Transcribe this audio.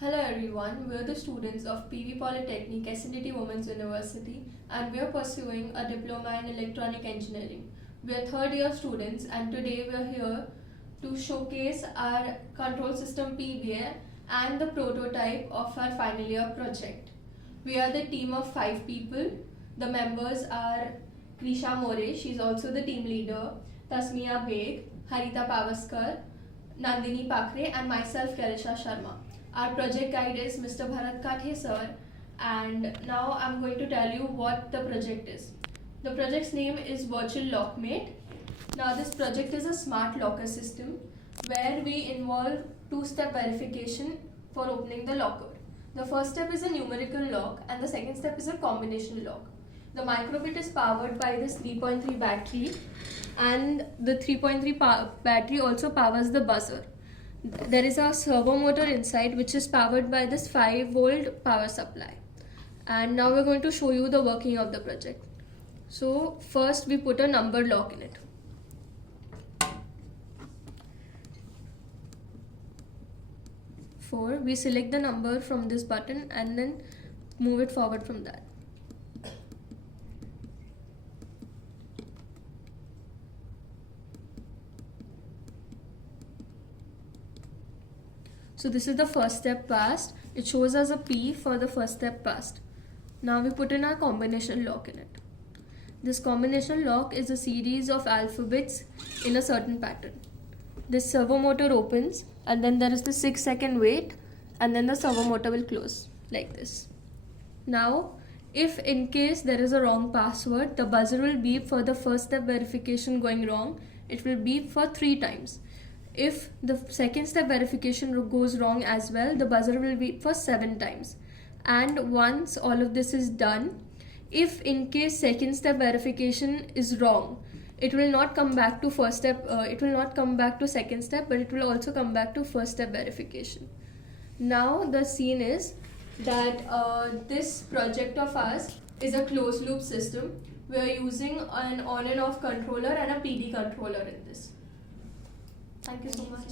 Hello everyone, we are the students of PV Polytechnic, SNDT Women's University, and we are pursuing a diploma in electronic engineering. We are third year students, and today we are here to showcase our control system PVA and the prototype of our final year project. We are the team of 5 people. The members are Krisha More, she is also the team leader, Tasmiya Beg, Harita Pavaskar, Nandini Pakre, and myself, Karisha Sharma. Our project guide is Mr. Bharat Kathe sir, and now I'm going to tell you what the project is. The project's name is Virtual Lockmate. Now this project is a smart locker system where we involve two-step verification for opening the locker. The first step is a numerical lock and the second step is a combination lock. The microbit is powered by this 3.3 battery, and the 3.3 battery also powers the buzzer. There is a servo motor inside which is powered by this 5-volt power supply. And now we're going to show you the working of the project. So first we put a number lock in it. We select the number from this button and then move it forward from that. So this is the first step passed. It shows us a P for the first step passed. Now we put in our combination lock in it. This combination lock is a series of alphabets in a certain pattern. This servo motor opens and then there is the 6-second wait, and then the servo motor will close like this. Now if in case there is a wrong password, the buzzer will beep for the first step verification going wrong. It will beep for 3 times. If the second step verification goes wrong as well, the buzzer will beep for 7 times. And once all of this is done, if in case second step verification is wrong, it will not come back to first step, it will not come back to second step, but it will also come back to first step verification. Now the scene is that this project of ours is a closed loop system. We are using an on and off controller and a PD controller in this. Thank you so much.